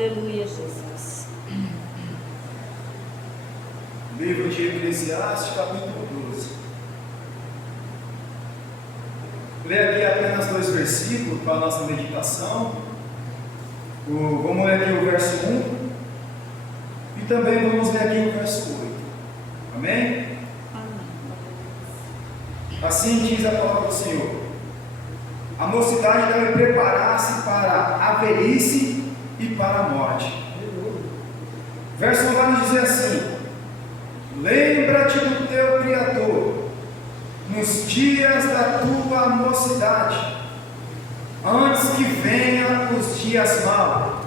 Aleluia, Jesus. Livro de Eclesiastes, capítulo 12. Ler aqui apenas 2 versículos para a nossa meditação. Vamos ler aqui o verso 1 e também vamos ler aqui o verso 8. Amém? Assim diz a palavra do Senhor: a mocidade deve preparar-se para a velhice e para a morte. Verso 1 vai nos dizer assim: lembra-te do teu Criador nos dias da tua mocidade, antes que venham os dias maus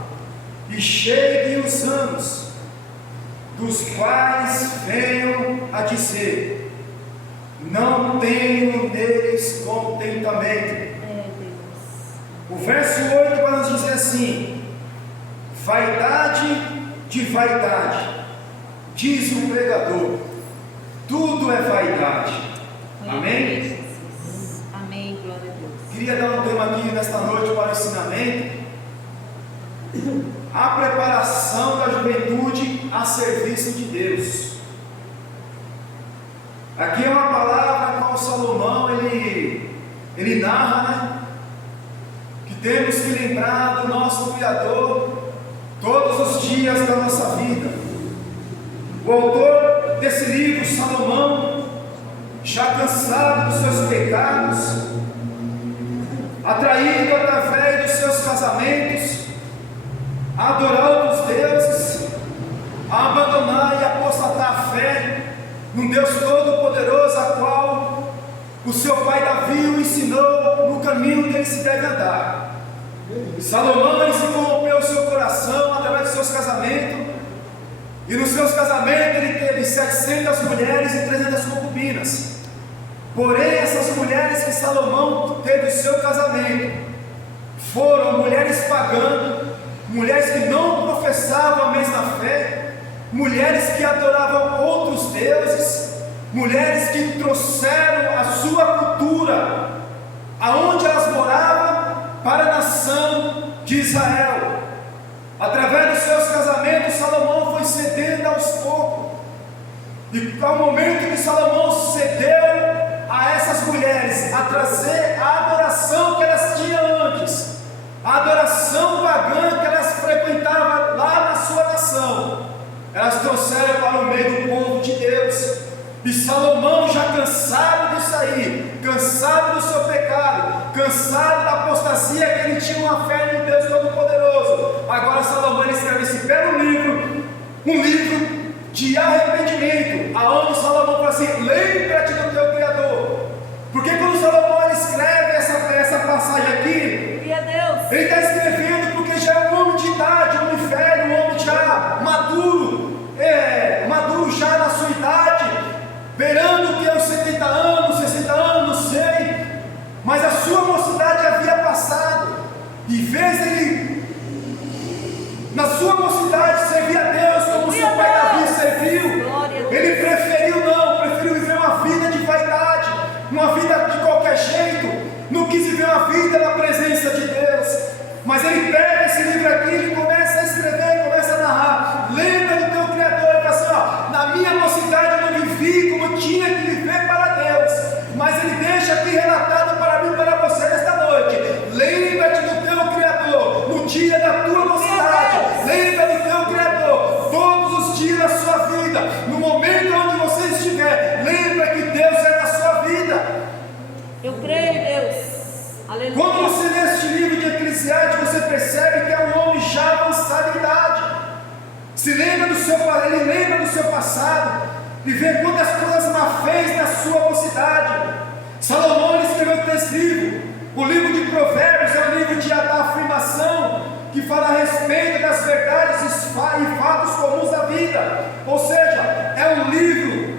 e cheguem os anos, dos quais venham a dizer: não tenho neles contentamento. O verso 8 vai nos dizer assim: vaidade de vaidade, diz o pregador, tudo é vaidade. Amém? Amém, glória a Deus. Queria dar um tema aqui nesta noite para o ensinamento: a preparação da juventude a serviço de Deus. Aqui é uma palavra com Salomão ele narra, né? Que temos que lembrar do nosso Criador todos os dias da nossa vida. O autor desse livro, Salomão, já cansado dos seus pecados, atraído através dos seus casamentos a adorar outros deuses, a abandonar e apostatar a fé num Deus Todo-Poderoso, a qual o seu pai Davi o ensinou no caminho que ele se deve andar. Salomão ele se corrompeu o seu coração através dos seus casamentos, e nos seus casamentos ele teve 700 mulheres e 300 concubinas. Porém, essas mulheres que Salomão teve no seu casamento foram mulheres pagãs, mulheres que não professavam a mesma fé, mulheres que adoravam outros deuses, mulheres que trouxeram a sua cultura aonde elas moravam para a nação de Israel. Através dos seus casamentos, Salomão foi cedendo aos poucos, e ao momento que Salomão cedeu a essas mulheres a trazer a adoração que elas tinham antes, a adoração pagã que elas frequentavam lá na sua nação, elas trouxeram para o meio do povo de Deus. E Salomão, já cansado disso aí, cansado do seu pecado, cansado da apostasia que ele tinha uma fé no Deus Todo-Poderoso, agora Salomão ele escreve esse belo livro, um livro de arrependimento, aonde Salomão fala assim: lembra-te do teu Criador. Porque quando Salomão ele escreve essa passagem aqui, ele está escrevendo porque já é um homem de idade, um homem velho, um homem já maduro, maduro já na sua idade, beirando que é os 70 anos, 60 anos, não sei, mas a sua mocidade havia passado, e vez ele, na sua mocidade, servir a Deus como seu pai Davi serviu, ele preferiu viver uma vida de vaidade, uma vida de qualquer jeito, não quis viver uma vida na presença de Deus. Mas ele pega esse livro aqui e começa a escrever, começa a narrar: lembra do teu Criador. Ele fala assim: ó, na minha mocidade eu não vivi como tinha que viver para Deus, mas ele deixa aqui relatado para mim e para você nesta noite: lembra-te do teu Criador no dia da tua mocidade, lembra do teu Criador todos os dias da sua vida, no momento onde você estiver, lembra que Deus é da sua vida. Eu creio, Deus. Aleluia. Quando você lê este livro de Eclesiastes, você percebe que é um homem já avançado em idade. Ele lembra do seu passado e vê quantas coisas má fez na sua mocidade. Salomão ele escreveu 3 livros. O livro de Provérbios é um livro da afirmação, que fala a respeito das verdades e fatos comuns da vida. Ou seja, é um livro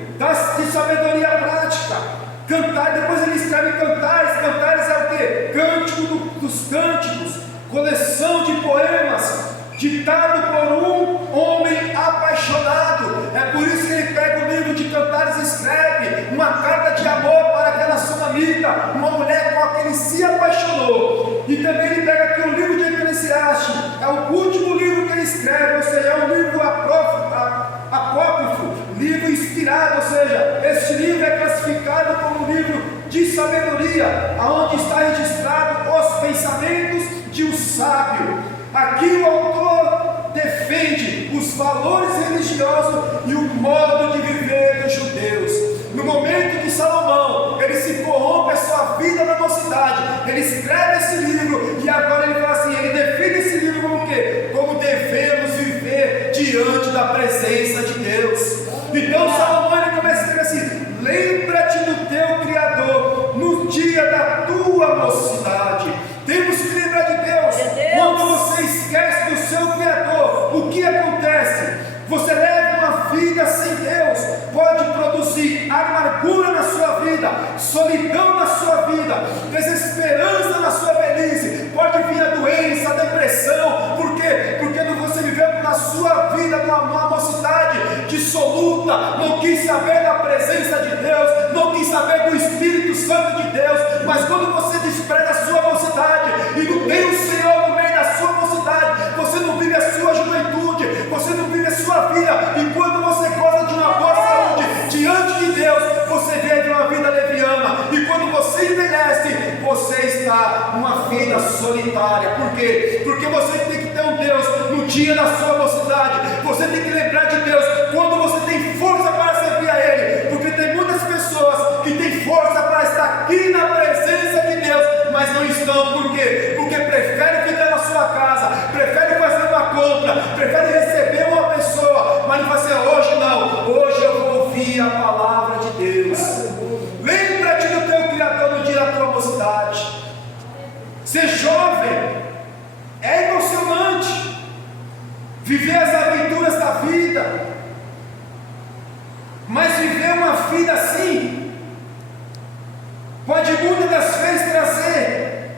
de sabedoria prática. Cantar, depois ele escreve cantares. Cantares é o que? Cântico dos cânticos, coleção de poemas, ditado por um homem apaixonado. É por isso que ele pega o livro de Cantares e escreve uma carta de amor para aquela sunamita, uma mulher com a que ele se apaixonou. E também ele pega aqui o livro de Eclesiastes, é o último livro que ele de sabedoria, aonde está registrado os pensamentos de um sábio. Aqui o autor defende os valores religiosos e o modo de viver dos judeus. No momento que Salomão, ele se corrompe a sua vida na mocidade, ele escreve esse livro e agora ele fala assim, ele define esse livro como o quê? Como devemos viver diante da presença de Deus. Então Salomão ele começa a escrever assim, lembra-te do teu Criador no dia da tua mocidade. Temos que lembrar de Deus. Quando você esquece do seu Criador, o que acontece? Você leva uma vida sem Deus, pode produzir amargura na sua vida, solidão na sua vida, desesperança na sua velhice, pode vir a doença, a depressão. Por quê? Porque você viveu na sua vida numa mocidade dissoluta, não quis saber da presença de Deus, não quis saber do Espírito Santo de Deus. Mas quando você despreza a sua mocidade e não tem o Senhor no meio da sua mocidade, você não vive a sua juventude, você não vive a sua vida, e quando você goza de uma boa saúde diante de Deus, você vive uma vida leviana, e quando você envelhece, você está numa vida solitária. Por quê? Porque você tem que ter um Deus no dia da sua mocidade, você tem que lembrar de Deus quando você tem força para servir a Ele, porque tem muitas pessoas que têm força para estar aqui na presença de Deus, mas não estão. Por quê? Porque preferem ficar na sua casa, preferem fazer uma compra, preferem receber uma pessoa, mas não vai ser hoje não, hoje eu vou ouvir a palavra de Deus. Lembra-te do teu Criador no dia da tua mocidade. Ser jovem é emocionante, viver as aventuras da vida, mas viver uma vida assim pode muitas das vezes trazer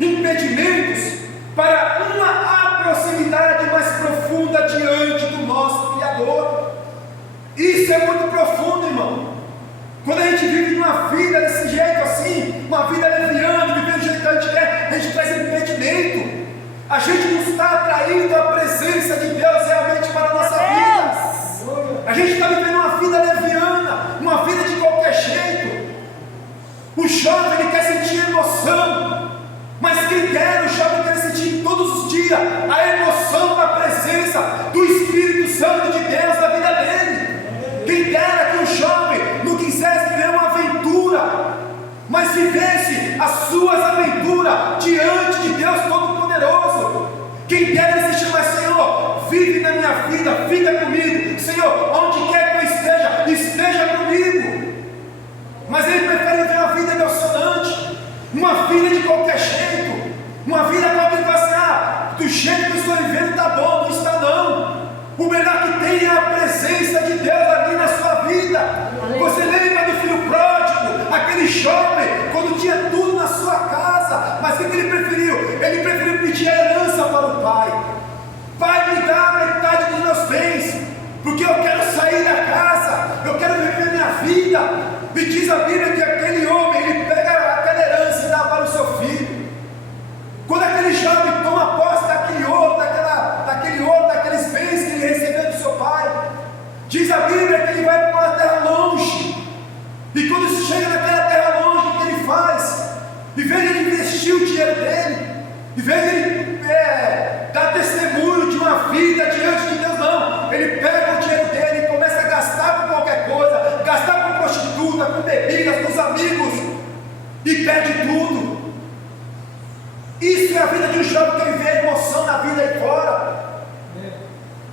impedimentos para uma proximidade mais profunda diante do nosso Criador. Isso é muito profundo, irmão. Quando a gente vive uma vida desse jeito assim, uma vida leviana, vivendo do jeito que a gente quer, a gente traz impedimento. A gente não está atraindo a presença de Deus realmente para a nossa vida. A gente está vivendo uma vida leviana, uma vida de qualquer jeito. O jovem ele quer sentir emoção, mas quem quer, o jovem quer sentir todos os dias a emoção da presença do Espírito Santo de Deus na vida dele. Quem dera que o jovem não quisesse viver uma aventura, mas vivesse as suas aventuras diante de Deus Todo-Poderoso. Quem dera ele se chamar, Senhor, vive na minha vida, fica comigo. Senhor, onde quer que eu esteja, esteja comigo. Mas ele prefere viver uma vida emocionante, uma vida de qualquer jeito, uma vida quando ele fala assim, do jeito que eu estou vivendo está bom, não está não. O melhor que tem é a presença de Deus ali na sua vida. Você lembra do filho pródigo, aquele jovem, quando tinha tudo na sua casa, mas o que ele preferiu? Ele preferiu pedir a herança para o pai. Pai, me dá metade dos meus bens, porque eu quero sair da casa, eu quero viver minha vida. E diz a Bíblia que aquele homem, ele pega aquela herança e dá para o seu filho. Quando aquele jovem toma posse daquele ouro, daqueles bens que ele recebeu do seu pai, diz a Bíblia que ele vai para uma terra longe. E quando chega naquela terra longe, o que ele faz? Em vez de ele investir o dinheiro dele, em vez de ele dar testemunho de uma vida diante de Deus, não. Ele pega o dinheiro dele e começa a gastar com qualquer coisa, gastar com prostituta, com bebidas, com os amigos, e perde tudo. Isso é a vida de um jovem que vive a emoção na vida aí fora.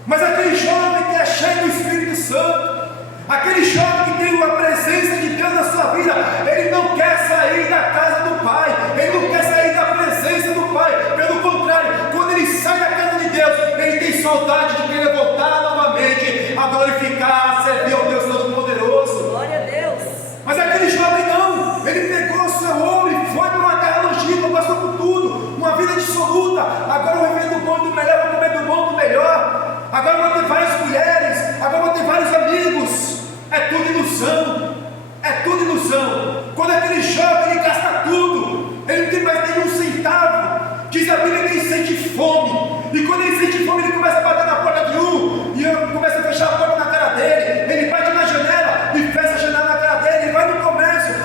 Mas aquele jovem que é cheio do Espírito Santo, aquele jovem que tem a presença de Deus na sua vida, ele não quer sair da casa do Pai, ele não quer sair da presença do Pai. Pelo contrário, quando ele sai da casa de Deus, ele tem saudade de querer voltar novamente a glorificar, a servir ao Deus Todo-Poderoso. Glória a Deus. Mas aquele jovem não, ele pegou o seu ouro e foi para uma terra longínqua, passou por tudo, uma vida dissoluta. Agora eu vou viver do bom e do melhor, vou comer do bom e do melhor. Agora eu vou ter várias mulheres, agora eu vou ter vários amigos. É tudo ilusão, é tudo ilusão. Quando aquele jovem ele gasta tudo, ele não tem mais nenhum centavo. Diz a Bíblia que ele sente fome, e quando ele sente fome, ele começa a bater na porta de um, e eu começo a fechar a porta na cara dele. Ele bate na janela e fecha a janela na cara dele. Ele vai no comércio,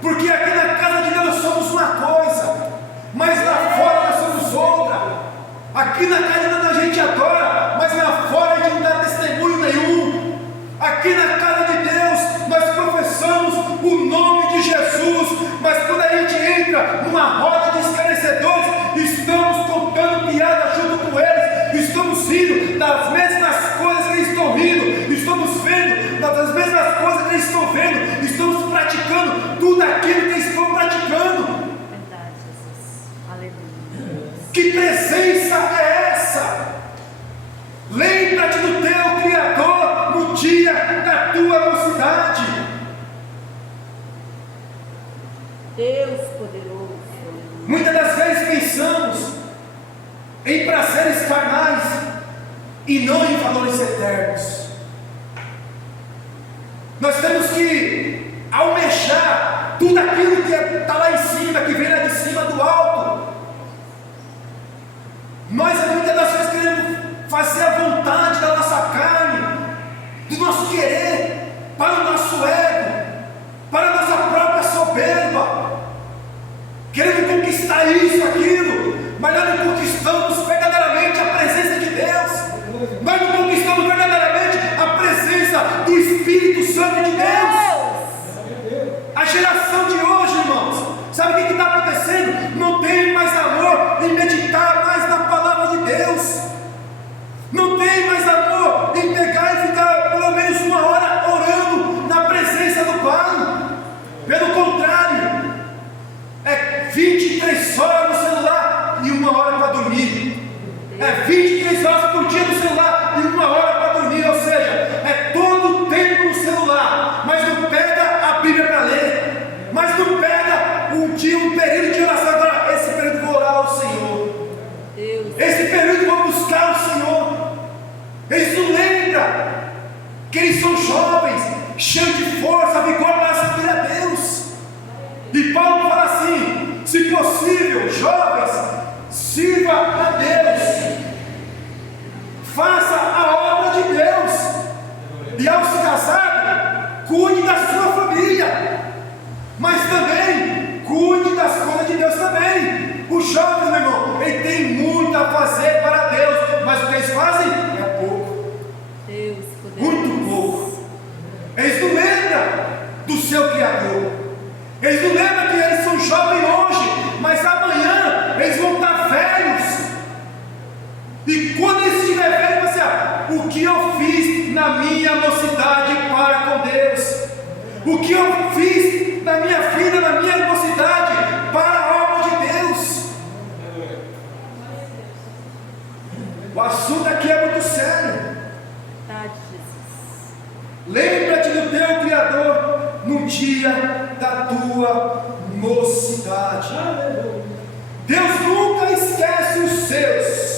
porque aqui na casa de Deus nós somos uma coisa, mas lá fora nós somos outra. Aqui na casa de Deus a gente adora, mas lá fora a gente não dá testemunho nenhum. Aqui na casa de Deus nós professamos o nome de Jesus, mas quando a gente entra numa roda de esclarecedores, estamos contando piada junto com eles, estamos rindo das mesmas coisas que eles estão rindo, estamos vendo das mesmas coisas que eles estão vendo, estamos praticando tudo aquilo que eles estão praticando. Verdade, Jesus. Aleluia. Que presença é essa? Lembra-te do teu Criador no dia da tua mocidade. Deus poderoso. Muitas das vezes pensamos em prazeres carnais e não em valores eternos. Nós temos que almejar tudo aquilo que está lá em cima, que vem lá de cima do alto. Nós muitas das vezes queremos fazer a vontade da nossa carne, do nosso querer, para o nosso ego, para a nossa própria soberba. Queremos conquistar isso, aquilo, mas nós não conquistamos verdadeiramente a presença de Deus. Nós não conquistamos verdadeiramente a presença do Espírito Santo de Deus. A geração de hoje, irmãos, sabe o que está acontecendo? Não tem mais amor em meditar mais na palavra de Deus. Não tem mais amor em pegar e ficar pelo menos uma hora orando na presença do Pai. Pelo contrário, é 23 horas no celular e uma hora para dormir. É 23 horas por dia no celular e uma hora para dormir. Ou seja, é todo o tempo no celular, mas não pega a Bíblia para ler, mas não pega um período de oração. Agora, esse período vou orar ao Senhor, esse período vou buscar o Senhor. Eles não lembram que eles são jovens, cheios de força, vigor para servir a Deus. E Paulo fala assim: se possível, jovens, sirva a Deus, faça a obra de Deus, e ao se casar, cuide da sua família, mas também cuide das coisas de Deus também. Os jovens, meu irmão, ele tem muito a fazer para Deus, mas o que eles fazem é pouco, muito pouco. Eles não lembram do seu Criador. Eles não lembram que eles são jovens hoje, mas amanhã eles vão estar velhos. E quando eles estiverem velhos, você o que eu fiz na minha mocidade para com Deus? O que eu fiz na minha vida, na minha mocidade, para a obra de Deus? O assunto aqui é muito sério. Verdade, Jesus. Lembra-te do teu Criador no dia da tua mocidade. Deus nunca esquece os seus.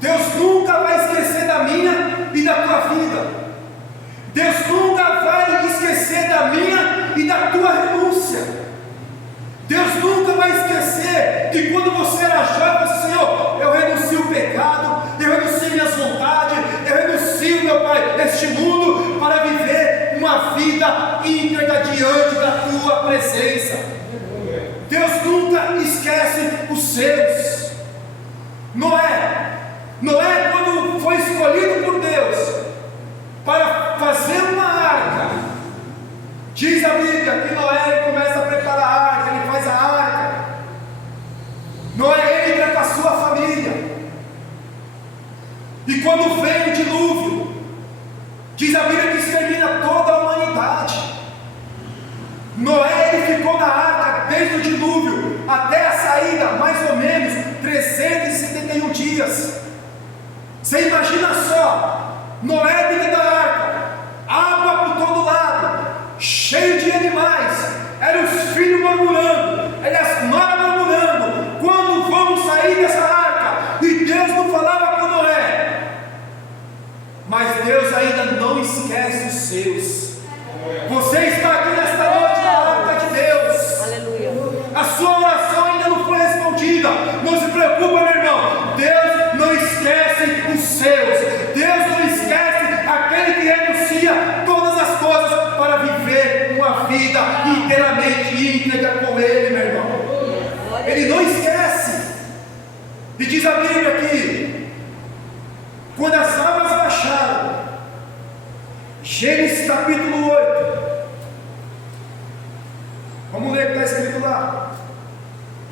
Deus nunca vai esquecer da minha e da tua vida. Deus nunca vai esquecer da minha e da tua renúncia. Deus nunca vai esquecer que quando você era jovem, você, Senhor, eu renuncio o pecado, eu renuncio minhas vontades, eu renuncio, meu Pai, este mundo para viver uma vida íntegra diante da tua presença. Deus nunca esquece os seus. Noé, quando foi escolhido por Deus para fazer uma arca, diz a Bíblia que Noé começa a preparar a arca, ele faz a arca. Noé entra com a sua família, e quando vem o dilúvio, diz a Bíblia que extermina toda a humanidade. Noé, ele ficou na arca desde o dilúvio até a saída, mais ou menos 371 dias. Você imagina só, Noé dentro da arca, água por todo lado, cheio de animais, eram os filhos murmurando, eram as noras murmurando, quando vamos sair dessa arca? E Deus não falava com Noé, mas Deus ainda não esquece os seus. Você está aqui nesta noite na arca de Deus. Aleluia. A sua oração ainda não foi respondida. Não se preocupa, meu irmão. Deus não esquece os seus. Deus não esquece aquele que renuncia todas as coisas para viver vida inteiramente íntegra com Ele, meu irmão. Ele não esquece. E diz a Bíblia aqui, quando as águas baixaram, Gênesis capítulo 8, vamos ler o que está escrito lá,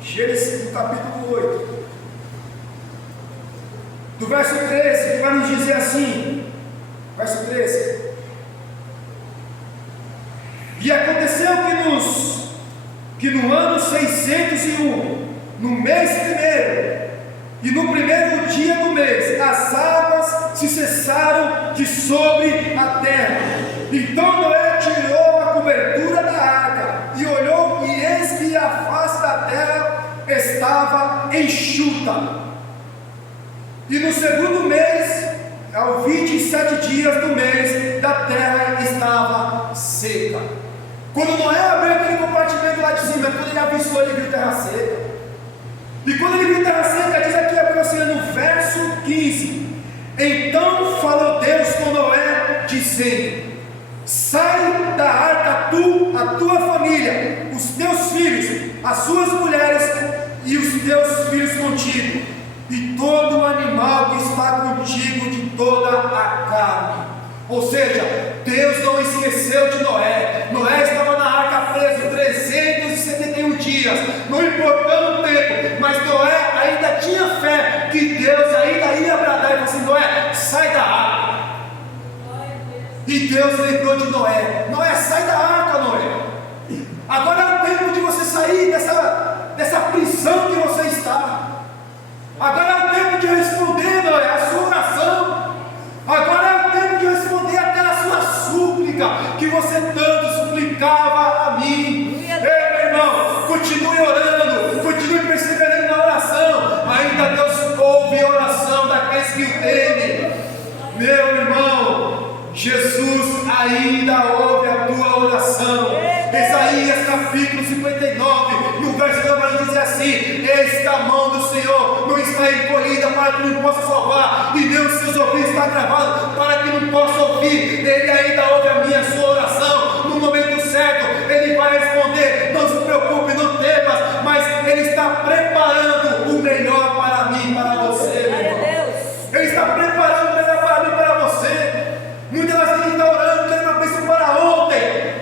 Gênesis capítulo 8, do verso 13, que vai nos dizer assim, verso 13: e aconteceu que no ano 601, no mês primeiro, e no primeiro dia do mês, as águas se cessaram de sobre a terra. Então Noé tirou a cobertura da arca e olhou, e eis que a face da terra estava enxuta. E no segundo mês, ao 27 dias do mês, da terra estava seca. Quando Noé abriu aquele compartimento lá de cima, quando ele avisou, ele viu terra seca. E quando ele viu terra seca, diz aqui assim, no verso 15: então falou Deus com Noé, dizendo: sai da arca a tua família, os teus filhos, as suas mulheres e os teus filhos contigo, e todo animal que está contigo de toda a carne. Ou seja, Deus não esqueceu de Noé. Noé estava na arca preso 371 dias, não importando o tempo, mas Noé ainda tinha fé que Deus ainda ia bradar e falou assim: Noé, sai da arca. E Deus lembrou de Noé: Noé, sai da arca, Noé. Agora é o tempo de você sair dessa prisão que você está. Agora é o tempo de responder, Noé, a sua oração. Agora é o tempo de responder aquela sua súplica que você tanto suplicava a mim. Ei, meu irmão, continue orando, continue perseverando na oração. Ainda Deus ouve a oração daqueles que o temem. Meu irmão, Jesus ainda ouve a tua oração. Isaías capítulo 59, no verso 9, vai dizer assim: eis que a mão do Senhor não está encolhida para que não possa salvar, e nem os seus ouvidos está gravado para que não possa ouvir. Ele ainda ouve a minha sua oração. No momento certo Ele vai responder. Não se preocupe, não temas, mas Ele está preparando o melhor para mim, para você, meu irmão. Ele está preparando o melhor para mim, para você. Muitas vezes a gente está orando, querendo uma bênção para ontem,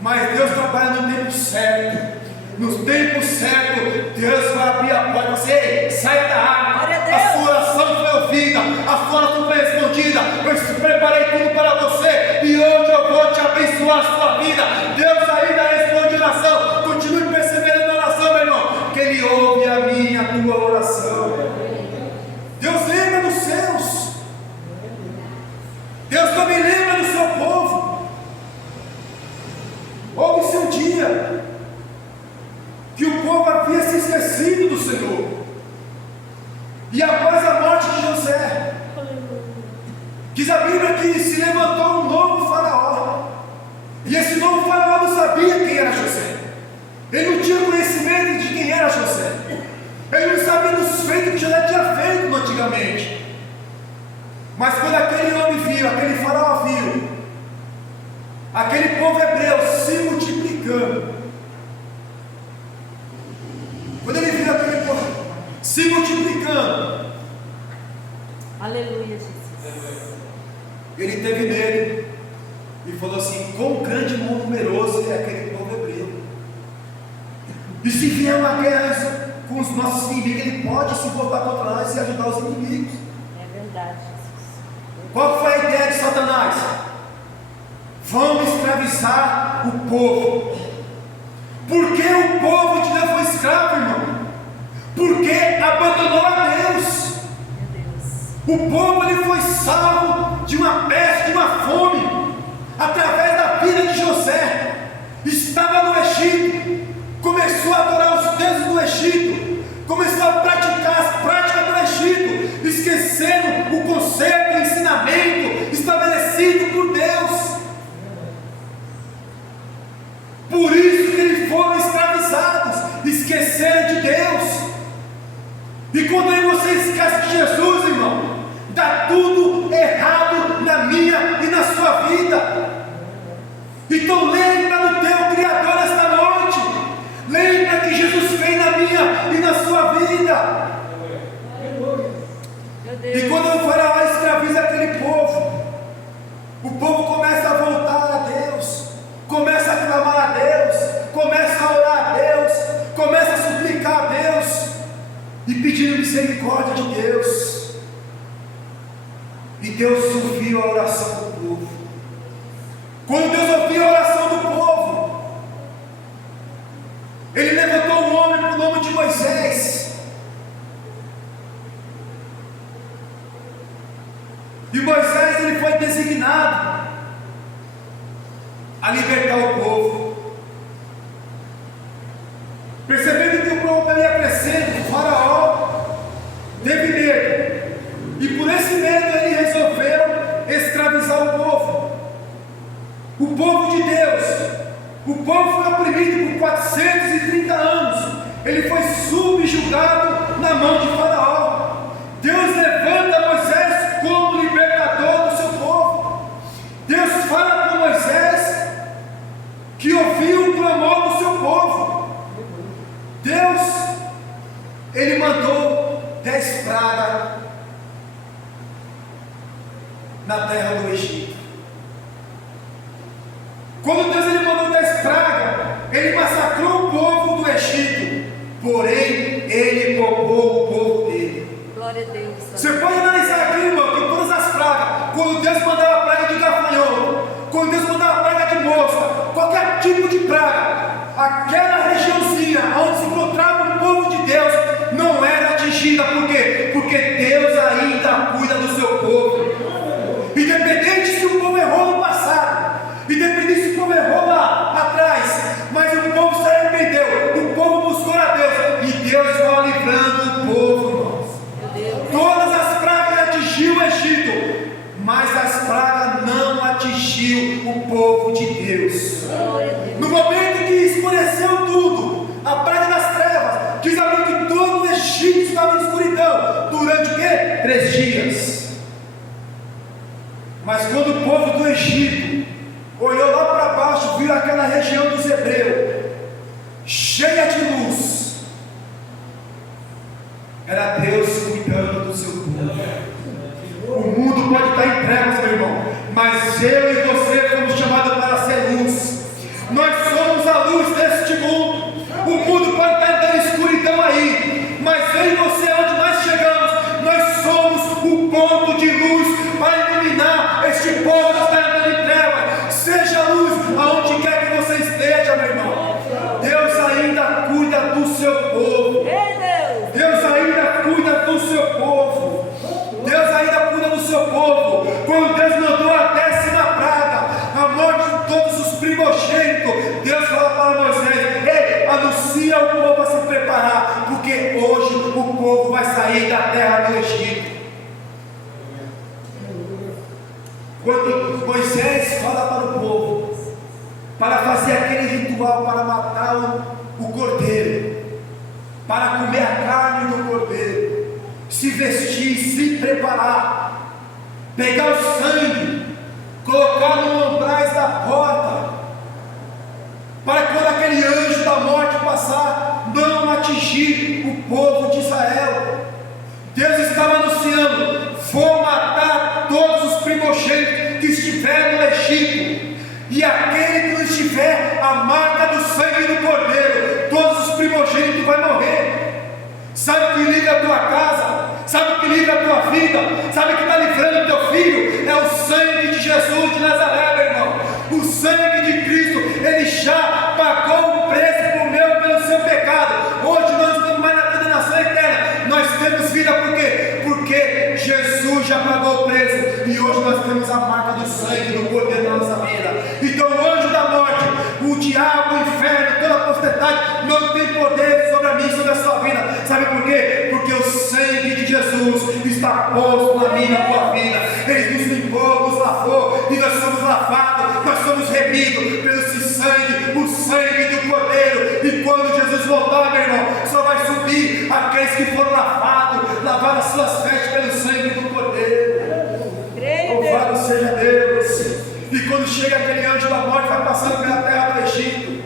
mas Deus trabalha no tempo certo. No tempo certo, Deus vai abrir a porta. Você sai da água. A sua oração foi ouvida, a sua oração foi respondida. Eu preparei tudo para você, e hoje eu vou te abençoar a sua vida. Deus ainda responde oração. Continue perseverando na oração, meu irmão, que Ele ouve a minha e a tua oração. Deus lembra dos seus. Deus também lembra do seu povo. Houve-se um dia que o povo havia se esquecido do Senhor, e após a morte de José, diz a Bíblia que se levantou um novo faraó, e esse novo faraó não sabia quem era José. Ele não tinha conhecimento de quem era José. Ele não sabia dos feitos que José tinha feito antigamente. Mas quando aquele homem viu, aquele faraó viu aquele povo hebreu se multiplicando, quando ele viu aquele povo se multiplicando, Aleluia, Jesus. ele teve medo e falou assim: quão grande e numeroso é aquele povo hebreu, e se vier uma guerra com os nossos inimigos, ele pode se voltar contra nós e ajudar os inimigos. É verdade, Jesus. Qual foi a ideia de Satanás? Vamos escravizar o povo. Por que o povo de Deus foi escravo, irmão? Porque abandonou a Deus. Meu Deus. O povo ele foi salvo de uma peste, de uma fome, através da vida de José. Estava no Egito, começou a adorar os deuses do Egito, começou a praticar as práticas do Egito, esquecendo o conceito, o ensinamento estabelecido por Deus. Por isso que eles foram escravizados, esqueceram de Deus. E quando aí você esquece de Jesus, irmão, dá tudo errado na minha e na sua vida. Então lembra no teu E quando o faraó escraviza aquele povo, o povo começa a voltar a Deus, começa a clamar a Deus, começa a orar a Deus, começa a suplicar a Deus e pedindo misericórdia de Deus. E Deus ouviu a oração do povo. Quando Deus ouviu a oração do povo, Ele levantou um homem para o nome de Moisés. E Moisés, ele foi designado a libertar o povo. Percebendo que o povo ia crescendo, o faraó teve medo, e por esse medo ele resolveu escravizar o povo. O povo de Deus. O povo foi oprimido por 430 anos. Ele foi subjugado na mão de Faraó. Deus levanta Moisés como libertador do seu povo. Deus fala com Moisés, que ouviu o clamor do seu povo. Deus, Ele mandou 10 pragas na terra do Egito. Quando Deus ele mandou 10 pragas, Ele massacrou o povo do Egito, porém Ele poupou o povo dele. Glória a Deus. Você pode analisar aqui, irmão, que todas as pragas, quando Deus mandava a praga de gafanhoto, quando Deus mandava a praga de mosca, qualquer tipo de praga, aquela regiãozinha onde se encontrava o povo de Deus não era atingida. Por quê? Porque Deus ainda cuida do seu povo. Independente se o povo errou no passado, independente se o povo errou lá atrás, mas o povo se arrependeu, o povo buscou a Deus, e Deus estava livrando o povo, irmãos. Todas as pragas atingiu o Egito, mas as pragas não atingiu o povo de Deus. No momento que escureceu tudo, a praga das trevas, diz a Bíblia que todo o Egito estava em escuridão, durante o quê? 3 dias. Mas quando o povo do Egito olhou lá para baixo, viu aquela região dos hebreus cheia de luz, era Deus cuidando do seu povo. O mundo pode estar em trevas, meu irmão, mas eu e você fomos chamados para ser luz. Nós somos a luz deste mundo. O mundo pode estar andando em escuridão aí, mas eu e você, onde nós chegamos, nós somos o ponto de luz para iluminar este povo que está andando em trevas. Seja luz aonde quer que você esteja, meu irmão. Deus ainda cuida do seu povo. Deus ainda cuida do seu povo. Deus ainda cuida do seu povo. Quando Deus mandou a 10ª praga, a morte de todos os primogênitos, Deus fala para Moisés: ei, anuncia ao povo a se preparar, porque hoje o povo vai sair da terra do Egito. Quando Moisés fala para o povo, para fazer aquele ritual, para matar o cordeiro, para comer a carne do cordeiro, se vestir, se preparar, pegar o sangue, colocar no umbrais da porta, para quando aquele anjo da morte passar, não atingir o povo de Israel. Deus estava anunciando: vou matar todos os primogênitos que estiverem no Egito, e aquele que não estiver a marca do sangue do cordeiro, todos os primogênitos vai morrer. Sabe o que livra a tua casa? Sabe o que livra a tua vida? Sabe o que está livrando o teu filho? É o sangue de Jesus de Nazaré, meu irmão. O sangue de Cristo, Ele já pagou o preço por meu e pelo seu pecado. Hoje nós não estamos mais na condenação eterna, nós temos vida. Por quê? Porque Jesus já pagou o preço, e hoje nós temos a marca do sangue do cordeiro na nossa vida. Então o anjo da morte, o diabo, o inferno, toda a potestade não tem poder sobre a mim, sobre a sua vida. Sabe por quê? Porque o sangue de Jesus está posto na minha e na tua vida. Ele nos limpou, nos lavou, e nós somos lavados, nós somos remidos pelo esse sangue, o sangue do cordeiro. E quando Jesus voltar, meu irmão, só vai subir aqueles que foram lavaram as suas vestes pelo sangue do cordeiro. Louvado seja Deus. E quando chega aquele anjo da morte, vai passando pela terra do Egito,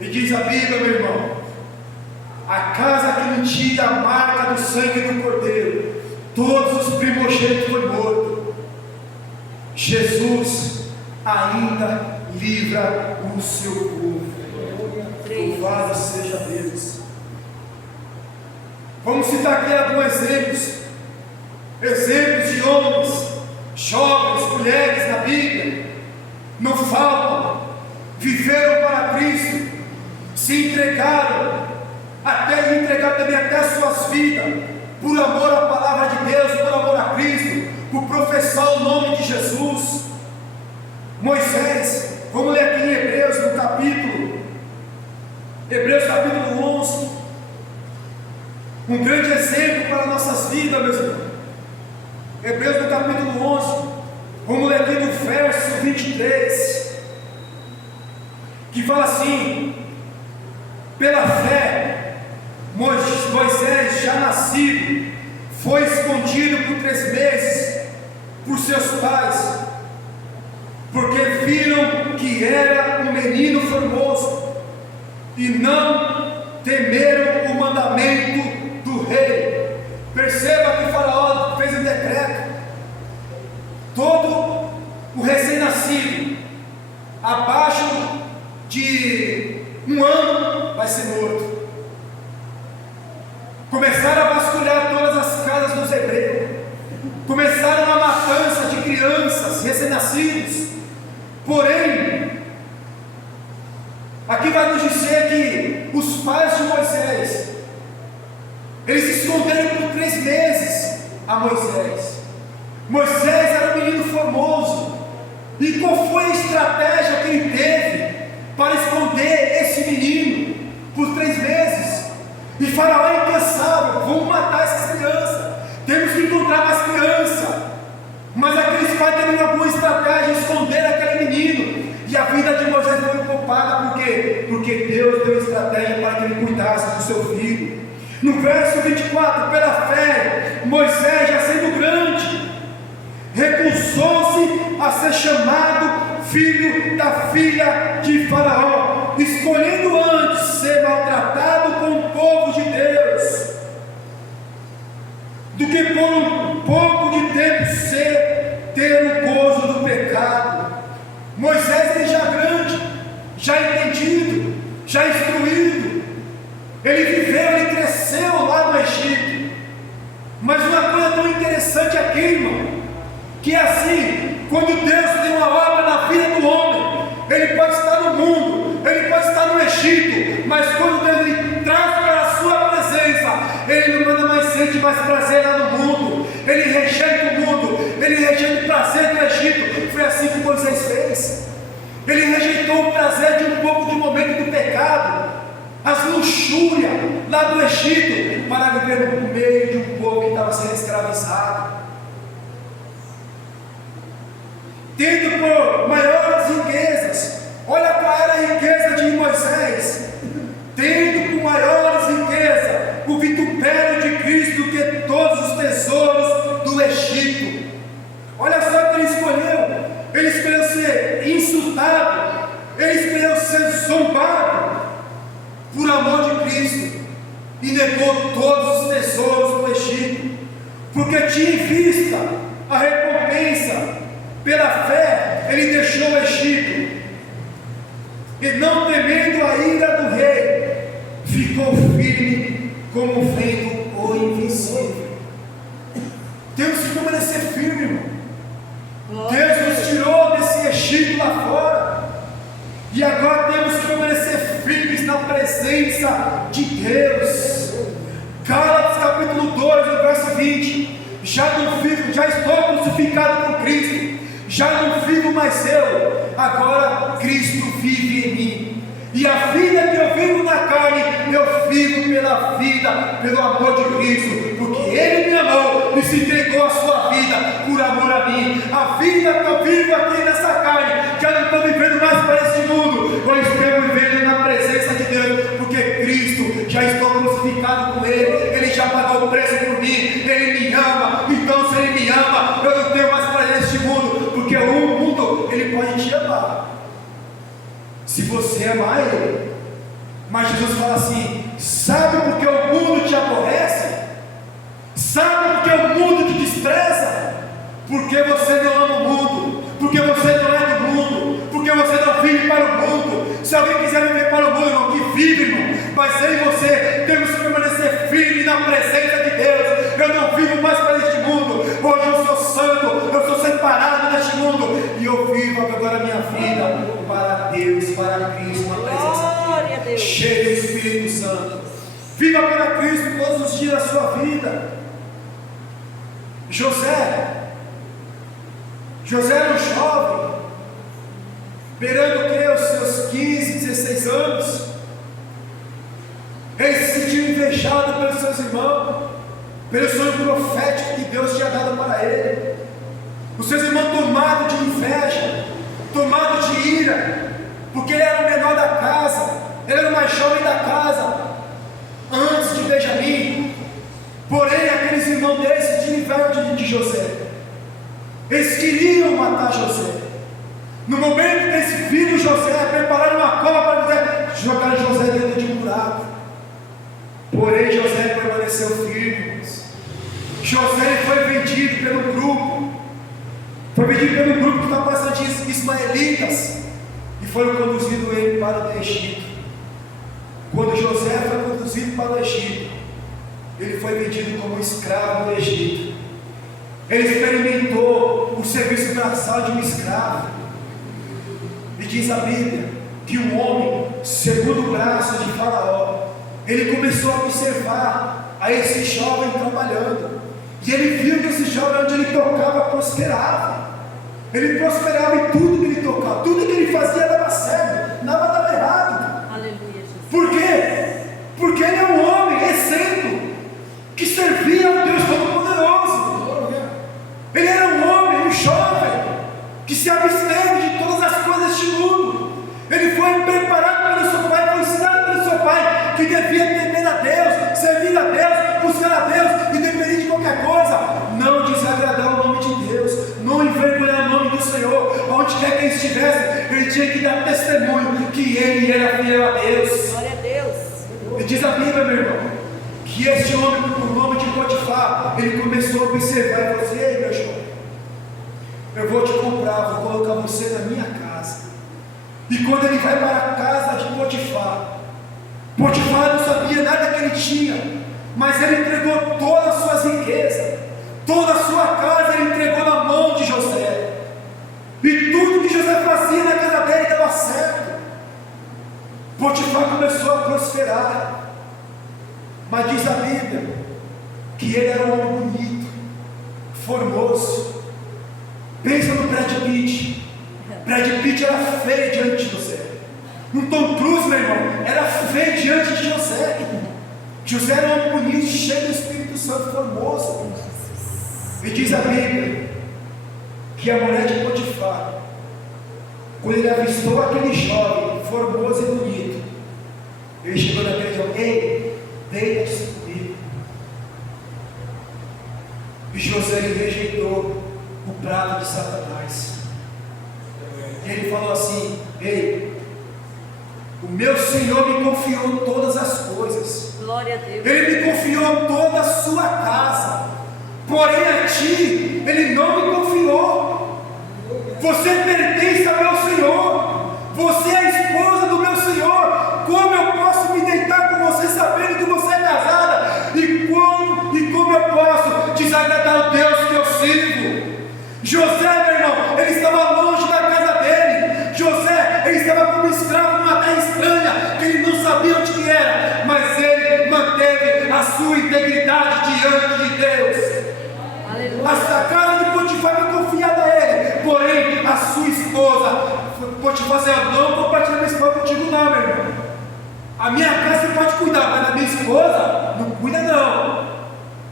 e diz a Bíblia, meu irmão, a casa que não tinha a marca do sangue do cordeiro, todos os primogênitos foram mortos. Jesus ainda livra o seu povo. Louvado seja Deus. Vamos citar aqui alguns exemplos de homens, jovens, mulheres na Bíblia, não faltam, viveram para Cristo, se entregaram, até entregar também até as suas vidas, por amor à palavra de Deus, por amor a Cristo, por professar o nome de Jesus. Moisés, vamos ler aqui em Hebreus capítulo 11, um grande exemplo para nossas vidas, meus irmãos. Hebreus no capítulo 11, vamos ler aqui no verso 23, que fala assim: pela fé, Moisés, já nascido, foi escondido por 3 meses por seus pais, porque viram que era um menino formoso, e não temeram o mandamento do rei. Perceba que Faraó fez um decreto: todo o recém-nascido abaixo de 1 ano vai ser morto. Começaram a vasculhar todas as casas dos hebreus, começaram a matança de crianças recém-nascidos. Porém, aqui vai nos dizer que os pais de Moisés, eles esconderam por 3 meses a Moisés. Moisés era um menino formoso, e qual foi a estratégia que ele teve para esconder esse menino por 3 meses? E Faraó é incansável: vamos matar essas crianças, temos que encontrar mais crianças. Mas aqueles pais tiveram alguma estratégia de esconder aquele menino, e a vida de Moisés foi poupada. Por quê? Porque Deus deu estratégia para que ele cuidasse do seu filho. No verso 24, pela fé, Moisés, já sendo grande, recusou-se a ser chamado filho da filha de Faraó, escolhendo antes ser maltratado com o povo de Deus, do que por um pouco de tempo ter o gozo do pecado. Moisés, ele já grande, já entendido, já instruído, ele viveu, ele cresceu lá no Egito. Mas uma coisa tão interessante aqui, irmão, que é assim: quando Deus tem uma obra na vida do homem, ele pode estar no mundo, ele pode estar no Egito, mas quando Deus ele traz para a sua presença, ele não manda mais sente mais prazer lá no mundo, ele rejeita o mundo, ele rejeita o prazer do Egito. Foi assim que Moisés fez. Ele rejeitou o prazer de um pouco de momento do pecado, as luxúrias lá do Egito, para viver no meio de um povo que estava sendo escravizado, tendo por maiores riquezas. Olha qual era a riqueza de Moisés: tendo por maiores riquezas o vitupério de Cristo do que todos os tesouros do Egito. Olha só o que ele escolheu: ele escolheu ser insultado, ele escolheu ser zombado por amor de Cristo, e negou todos os tesouros do Egito, porque tinha em vista a recompensa. Pela fé, ele deixou o Egito, e não temendo a ira do rei, ficou firme como vendo o invisível. Temos que permanecer firme, irmão. Deus nos tirou desse Egito lá fora, e agora temos que permanecer firmes na presença de Deus. Gálatas capítulo 2, no verso 20: já não vivo, já estou crucificado com Cristo, já não vivo mais eu, agora Cristo vive em mim. E a vida que eu vivo na carne, eu vivo pela vida, pelo amor de Cristo, porque Ele me amou e se entregou a sua vida por amor a mim. A vida que eu vivo aqui nessa carne, que eu não estou vivendo mais para esse mundo, eu estou vivendo na presença de Deus, porque Cristo, já estou crucificado com Ele já pagou o preço por mim, Ele me ama. Então, se Ele me ama, eu não tenho mais prazer neste mundo, porque o mundo, ele pode te amar, se você amar Ele. Mas Jesus fala assim: sabe por que o mundo te aborrece? Sabe por que o mundo te despreza? Porque você não ama o mundo, porque você não é do mundo, porque você não vive para o mundo. Se alguém quiser viver para o mundo, irmão, que vive, irmão. Mas eu e você temos que permanecer firme na presença de Deus. Eu não vivo mais para este mundo. Hoje eu sou santo, eu sou separado deste mundo. E eu vivo agora a minha vida para Deus, para Cristo, uma Glória a presença Deus. cheia do Espírito Santo. Viva para Cristo todos os dias da sua vida. José era um jovem, beirando o que? Os seus 15, 16 anos. Ele se sentiu invejado pelos seus irmãos, pelo sonho profético que Deus tinha dado para ele. Os seus irmãos tomados de inveja, tomados de ira, porque ele era o menor da casa, ele era o mais jovem da casa, antes de Benjamim. Porém, aqueles irmãos dele se tinham inveja de José. Eles queriam matar José. No momento que eles viram José, prepararam uma cova para jogar José dentro de um buraco. Porém, José permaneceu firme. José foi vendido pelo grupo. Foi vendido pelo grupo que estava passando de ismaelitas. E foram conduzidos ele para o Egito. Quando José foi conduzido para o Egito, ele foi vendido como escravo no Egito. Ele experimentou o serviço braçal de um escravo. E diz a Bíblia que um homem, segundo o braço de Faraó, ele começou a observar a esse jovem trabalhando. E ele viu que esse jovem, onde ele tocava, prosperava. Ele prosperava em tudo que ele tocava. Tudo que ele fazia dava certo, nada dava errado. Aleluia, Jesus. Por quê? Porque ele é um homem exemplo, que servia ao Deus Todo-Poderoso. Ele era um homem, um jovem, que se absteve de todas as coisas deste mundo. Ele foi preparado pelo seu pai, foi ensinado pelo seu pai, que devia temer a Deus, servir a Deus, buscar a Deus, independente de qualquer coisa, não desagradar o nome de Deus, não envergonhar o nome do Senhor. Onde quer que ele estivesse, ele tinha que dar testemunho que ele era fiel a Deus. Glória a Deus. E diz a Bíblia, meu irmão, que este homem, por nome de Potifar, ele começou a observar e falou assim: ei, meu jovem, eu vou te comprar, vou colocar você na minha casa. E quando ele vai para a casa de Potifar, Potifar não sabia nada que ele tinha, mas ele entregou todas as suas riquezas, toda a sua casa ele entregou na mão de José. E tudo que José fazia na casa dele dava certo. Potifar começou a prosperar. Mas diz a Bíblia que ele era um homem bonito, formoso. Pensa no Brad Pitt. Brad Pitt era feio diante de José. Um Tom Cruise, meu irmão, era feio diante de José. José era um homem bonito, cheio do Espírito Santo, formoso. E diz a Bíblia que a mulher de Potifar, quando ele avistou aquele jovem formoso e bonito, ele chegou naquele jovem: ei, deita-se comigo. E José, ele rejeitou o prato de Satanás. E ele falou assim: ei, o meu Senhor me confiou todas as coisas. Glória a Deus. Ele me confiou toda a sua casa. Porém a ti, ele não me confiou. Você pertence ao meu Senhor. Você é a esposa do meu Senhor. Como eu posso me deitar com você sabendo que você é casada? E como eu posso desagradar o Deus que eu sirvo? José, meu irmão, ele estava longe da casa dele. José, ele estava como escravo numa terra estranha, que ele não sabia onde que era, mas ele manteve a sua integridade diante de Deus. Aleluia. A casa de Potifar foi confiada a ele, porém a sua esposa, Potifar disse: eu não vou compartilhar minha esposa contigo não, meu irmão. A minha casa você pode cuidar, mas a minha esposa não cuida não.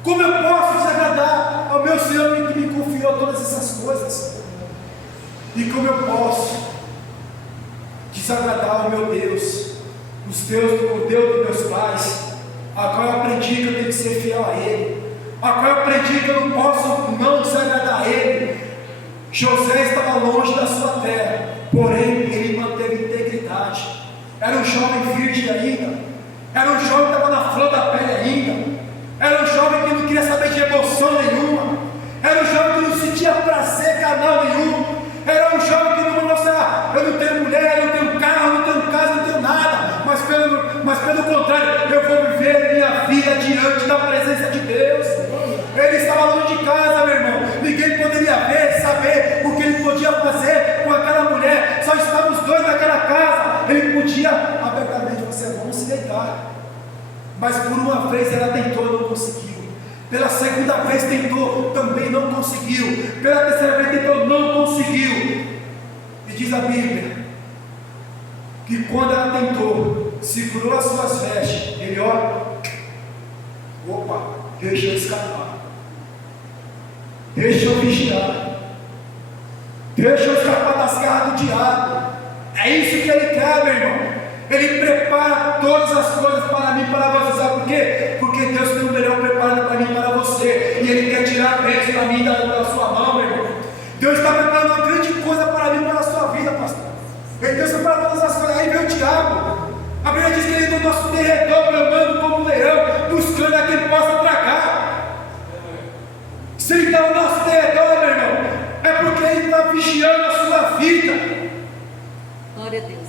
Como eu posso desagradar ao meu Senhor que me confiou todas essas coisas? E como eu posso desagradar ao meu Deus, o Deus dos meus pais, a qual eu aprendi que eu tenho que ser fiel a Ele, a qual eu aprendi que eu não posso não desagradar a Ele? José estava longe da sua terra, porém ele manteve integridade. Era um jovem virgem ainda, era um jovem que estava na flor da pele ainda. Era um jovem que não queria saber de emoção nenhuma. Era um jovem que não sentia prazer carnal nenhum. Era um jovem que não falou assim: eu não tenho mulher, eu não tenho carro, eu não tenho casa, eu não tenho nada. Mas pelo contrário, eu vou viver minha vida diante da presença de Deus. Ele estava longe de casa, meu irmão. Ninguém poderia ver, saber o que ele podia fazer com aquela mulher. Só estavam os dois naquela casa. Ele podia abertamente dizer: vamos se deitar. Mas por uma vez ela tentou e não conseguiu. Pela segunda vez tentou, também não conseguiu. Pela terceira vez tentou, não conseguiu. E diz a Bíblia que quando ela tentou, segurou as suas vestes, ele olha: opa, deixa eu escapar, deixa eu vigiar, deixa eu escapar das garras do diabo. É isso que ele quer, meu irmão. Ele prepara todas as coisas para mim, para você. Sabe por quê? Porque Deus tem o melhor preparado para mim e para você. E Ele quer tirar a bênção da minha da sua mão, meu irmão. Deus está preparando uma grande coisa para mim e para a sua vida, pastor. Deus prepara todas as coisas. Aí vem o diabo. A Bíblia diz que ele é do nosso derredor, bramando como um leão, buscando a quem possa tragar. Se ele está no nosso derredor, meu irmão, é porque ele está vigiando a sua vida. Glória a Deus.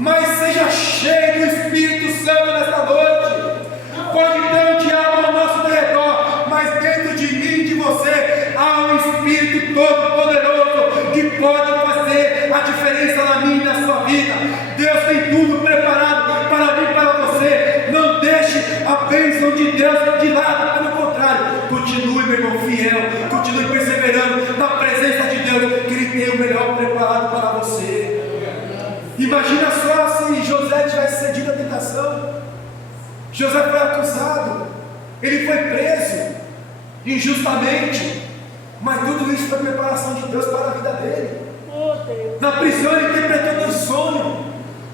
Mas seja cheio do Espírito Santo nesta noite. Pode ter um diabo ao nosso redor, mas dentro de mim e de você há um Espírito todo-poderoso que pode fazer a diferença na minha e na sua vida. Deus tem tudo preparado para mim e para você. Não deixe a bênção de Deus de lado, pelo contrário, continue, meu irmão, fiel, continue perseverando na presença de Deus, que Ele tem o melhor preparado para você. Imagina só se José tivesse cedido à tentação. José foi acusado, ele foi preso injustamente, mas tudo isso foi preparação de Deus para a vida dele. Na prisão ele interpretou um sonho,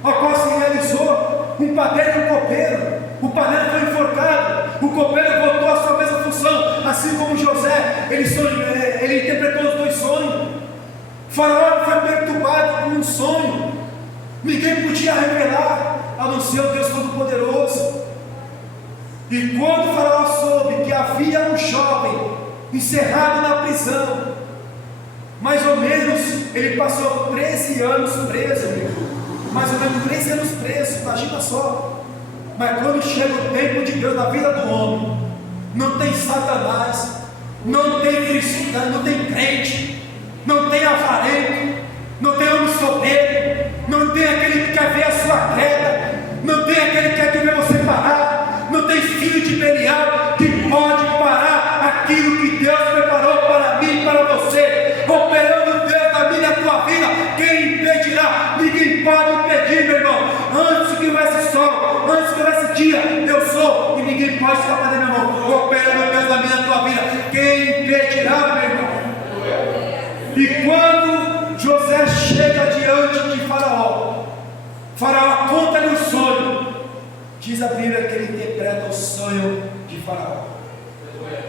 ao qual se realizou: um padeiro e um copeiro. O padeiro foi enforcado, o copeiro voltou à sua mesma função, assim como José, ele interpretou os dois sonhos. Faraó foi perturbado com um sonho. Ninguém podia revelar, a não ser o Deus Todo-Poderoso. E quando o Faraó soube que havia um jovem encerrado na prisão, mais ou menos, ele passou 13 anos preso, mais ou menos 13 anos preso, imagina só. Mas quando chega o tempo de Deus na vida do homem, não tem Satanás, não tem cristão, não tem crente, não tem avarento, não tem homem soberbo, não tem aquele que quer ver a sua queda, não tem aquele que quer ver você parar, não tem filho de Belial que pode parar aquilo que Deus preparou para mim e para você. Operando Deus na minha e na tua vida, quem impedirá? Ninguém pode impedir, meu irmão. Antes que houvesse sol, antes que houvesse dia, eu sou, e ninguém pode escapar da minha mão. Operando Deus na minha e na tua vida, quem impedirá, meu irmão? E quando José chega diante de Faraó, Faraó conta-lhe o sonho. Diz a Bíblia que ele interpreta o sonho de Faraó.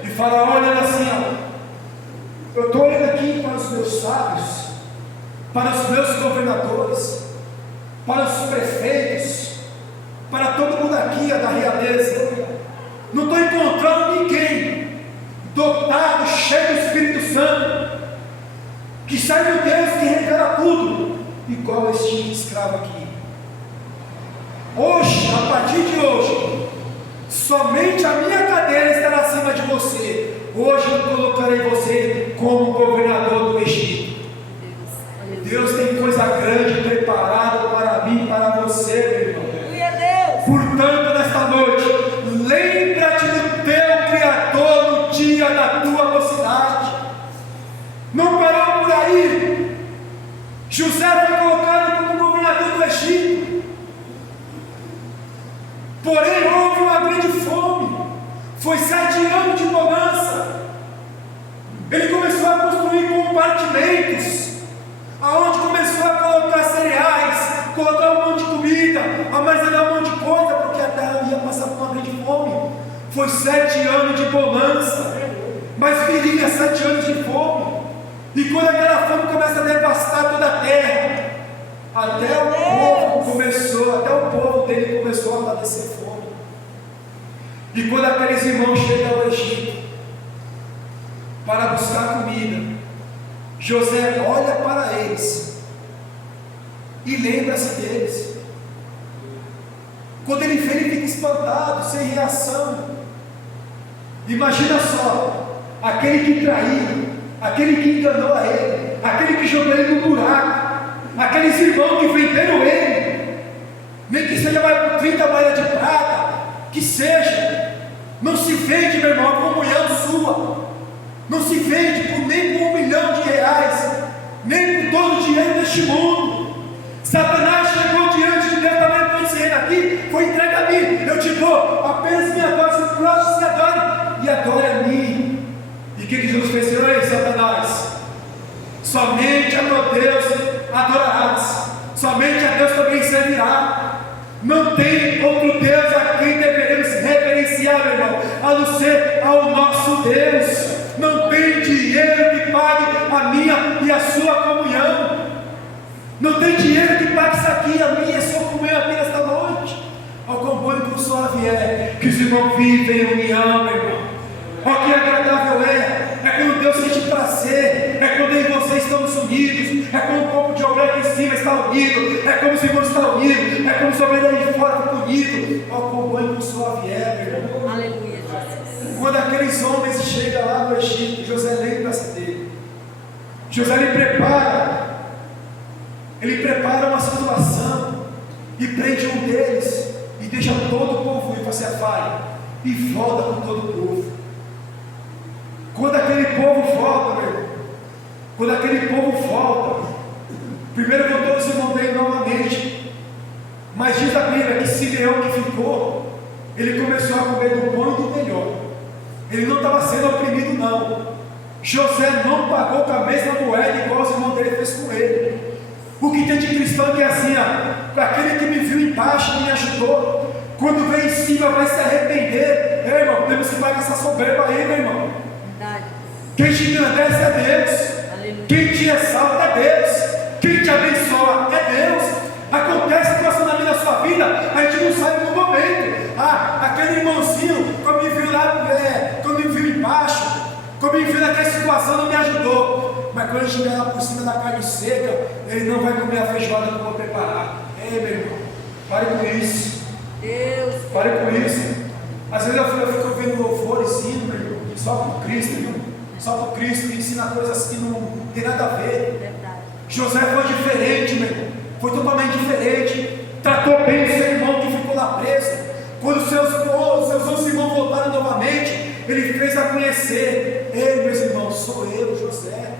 E Faraó olha assim: ó, eu estou olhando aqui para os meus sábios, para os meus governadores, para os prefeitos, para todo mundo aqui da realeza. Não estou encontrando ninguém dotado, cheio do Espírito Santo, que serve o Deus que revela tudo, igual este escravo aqui. Hoje, a partir de hoje, somente a minha cadeira estará acima de você. Hoje eu colocarei você como governador do Egito. Deus tem coisa grande preparada para mim e para você, meu irmão. Portanto, nesta noite, lembra-te do teu Criador no dia da tua mocidade. Não parou por aí. José foi colocado como governador do Egito. Porém, houve uma grande fome. Foi 7 anos de bonança. Ele começou a construir compartimentos, aonde começou a colocar cereais, colocar um monte de comida, armazenar um monte de coisa, porque a terra ia passar por uma grande fome. Foi 7 anos de bonança, mas viria 7 anos de fome. E quando aquela fome começa a devastar toda a terra, até o povo dele começou a padecer fome. E quando aqueles irmãos chegam ao Egito para buscar comida, José olha para eles e lembra-se deles. Quando ele vê, ele fica espantado, sem reação. Imagina só, aquele que traiu, aquele que enganou a ele, aquele que jogou ele no buraco, aqueles irmãos que venderam ele, nem que seja mais por 30 moedas de prata, que seja, não se vende, meu irmão, a comunhão sua, não se vende nem por 1 milhão de reais, nem por todo o dinheiro deste mundo. Satanás chegou diante de Deus, também com esse reino aqui, foi entregue a mim, eu te dou, apenas me adore, se próximo se adore, e adore a mim. E o que Jesus fez? Ei, Satanás, somente a teu Deus adorarás, somente a Deus também servirá. Não tem outro Deus a quem deveremos reverenciar, meu irmão, a não ser ao nosso Deus. Não tem dinheiro que pague a minha e a sua comunhão. Não tem dinheiro que pague isso aqui, a minha e a sua comunhão aqui nesta noite. Ao quão bom e quão suave é que os irmãos vivem em união, meu irmão. Ó, que agradável é quando Deus sente prazer, é quando eu e você estamos unidos, é quando o corpo de alguém aqui em cima está unido, é como os irmãos estão unidos, é como os homens aí de fora estão unidos. Ó, quão bom e quão suave é, meu irmão. Aleluia, Jesus. Quando aqueles homens chegam lá no Egito, José lembra-se dele. José ele prepara uma situação e prende um deles e deixa todo o povo ir para Cefai e volta com todo o povo. Quando aquele povo volta, meu irmão, quando aquele povo volta, primeiro voltou os irmãos dele novamente, mas diz a Bíblia que Simeão que ficou, ele começou a comer do bom e do melhor. Ele não estava sendo oprimido, não. José não pagou com a mesma moeda igual os irmãos dele fez com ele. O que tem de cristão que é assim, ó, aquele que me viu embaixo me ajudou, quando vem em cima vai se arrepender. Ei, irmão, temos que pagar essa soberba aí, meu irmão. Verdade. Quem te engrandece é Deus. Aleluia. Quem te exalta é Deus. Quem te abençoa é Deus. Acontece situação na sua vida, a gente não sabe no momento. Aquele irmãozinho, quando me viu lá, quando me viu embaixo, quando me viu naquela situação, não me ajudou. Mas quando ele estiver lá por cima da carne seca, ele não vai comer a feijoada que eu vou preparar. Ei, meu irmão, pare com isso. Deus. Pare com isso. Às vezes eu fico ouvindo louvores, meu irmão, só por Cristo, irmão. Só por Cristo, que ensina coisas que não tem nada a ver. Verdade. José foi diferente, meu irmão. Foi totalmente diferente. Tratou bem o seu irmão que ficou lá preso. Quando seus outros irmãos voltaram novamente, ele fez a conhecer. Ei, meus irmãos, sou eu, José.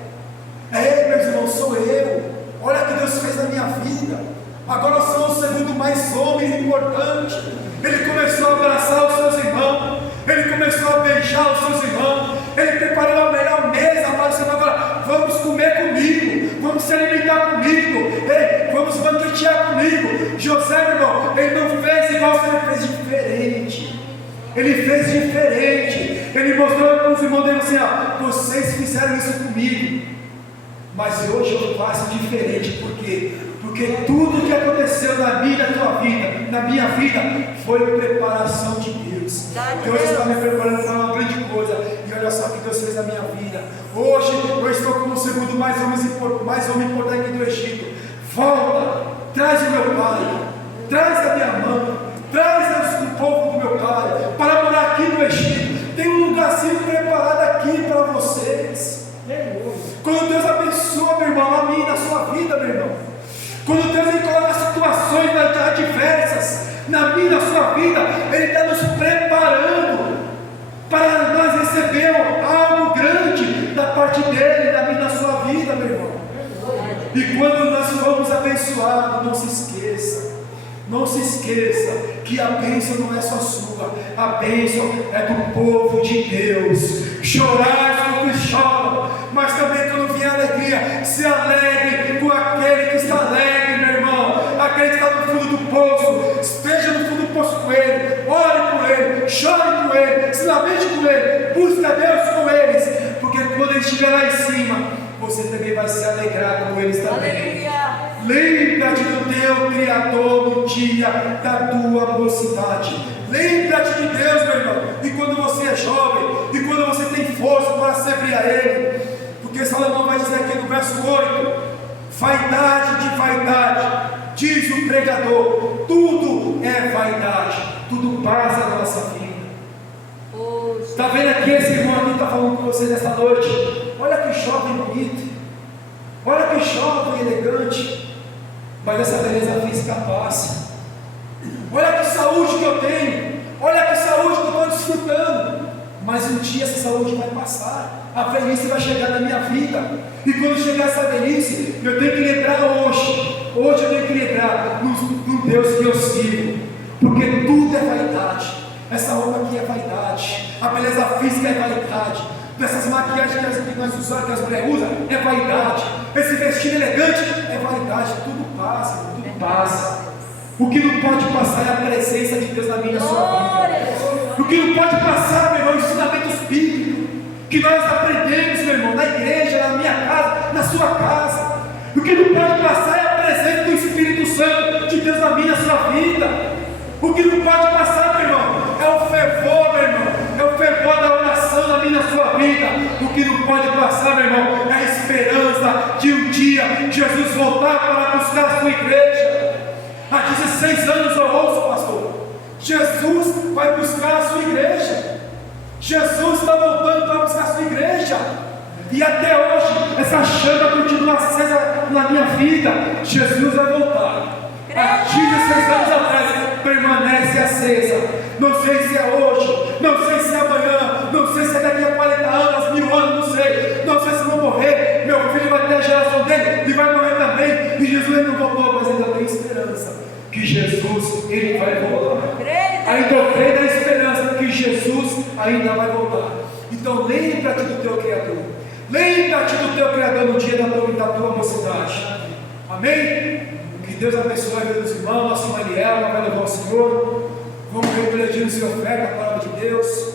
Ei, meus irmãos, sou eu. Olha o que Deus fez na minha vida. Agora eu sou o segundo mais homem importante. Ele começou a abraçar os seus irmãos. Ele começou a beijar os seus irmãos. Ele preparou a melhor mesa para você. Agora, vamos comer comigo. Vamos se alimentar comigo. Ei, vamos banquetear comigo. José, meu irmão, ele não fez igual, ele fez diferente. Ele fez diferente. Ele mostrou para os irmãos dele assim: ó, vocês fizeram isso comigo, mas hoje eu faço diferente. Por quê? Porque tudo que aconteceu na minha, na tua vida, na minha vida, foi preparação de Deus. Deus está me preparando para uma grande coisa. E olha só o que Deus fez na minha vida. Hoje eu estou como o segundo mais homem importante do Egito. Volta, traz o meu pai, traz a minha mãe, traz o povo do meu pai para morar aqui no Egito. Tem um lugarzinho preparado aqui para vocês. Quando Deus abençoa, meu irmão, a mim na sua vida, meu irmão, quando Deus ele coloca situações adversas na minha, na sua vida, Ele está nos preparando para nós recebermos algo grande da parte dEle, na minha, na sua vida, meu irmão. E quando nós formos abençoados, não se esqueça. Não se esqueça que a bênção não é só sua, a bênção é do povo de Deus. Chorar com os que choram, mas também quando vier alegria, se alegre com aquele que está alegre, meu irmão. Aquele que está no fundo do poço, esteja no fundo do poço com ele, ore por ele, chore com ele, se lamente com ele, busque a Deus com eles, porque quando ele estiver lá em cima, você também vai se alegrar com eles também. Aleluia. Lembra-te do teu Criador no dia da tua mocidade. Lembra-te de Deus, meu irmão. E quando você é jovem, e quando você tem força para servir a Ele, porque Salomão vai dizer aqui no verso 8: vaidade de vaidade, diz o pregador, tudo é vaidade, tudo passa na nossa vida. Está vendo aqui esse irmão aqui está falando com você nessa noite? Olha que jovem bonito, olha que jovem elegante, mas essa beleza física passa. Olha que saúde que eu tenho, olha que saúde que eu estou desfrutando, mas um dia essa saúde vai passar, a velhice vai chegar na minha vida, e quando chegar essa velhice, eu tenho que lembrar hoje eu tenho que lembrar do Deus que eu sirvo, porque tudo é vaidade. Essa roupa aqui é vaidade, a beleza física é vaidade, essas maquiagens que nós usamos, que as mulheres usam, é vaidade, esse vestido elegante é vaidade, tudo passa, tudo passa. O que não pode passar é a presença de Deus na minha e na sua vida. O que não pode passar, meu irmão, ensinamentos bíblicos que nós aprendemos, meu irmão, na igreja, na minha casa, na sua casa. O que não pode passar é a presença do Espírito Santo de Deus na minha e na sua vida. O que não pode passar, meu irmão, é o fervor, meu irmão, é o fervor da oração na minha e na sua vida. O que não pode passar, meu irmão, é a esperança de um dia Jesus voltar para buscar a sua igreja. Há 16 anos eu ouço, pastor, Jesus vai buscar a sua igreja. Jesus está voltando para buscar a sua igreja. E até hoje, essa chama continua acesa na minha vida. Jesus vai voltar. Há 16 anos atrás, permanece acesa. Não sei se é hoje, não sei se é amanhã, não sei se é daqui a 40 anos, 1000 anos, não sei. Não sei se vou morrer, meu filho vai ter a geração dele e vai morrer também. E Jesus ainda não voltou, mas ainda tem esperança que Jesus, ele vai voltar. Ainda eu creio na esperança que Jesus ainda vai voltar. Então lembra-te do teu Criador. Lembra-te do teu Criador no dia da tua mocidade. Amém? Que Deus abençoe a vida dos irmãos. Nossa Mariela vai levar o Senhor. Vamos repetir o seu fé, a palavra de Deus.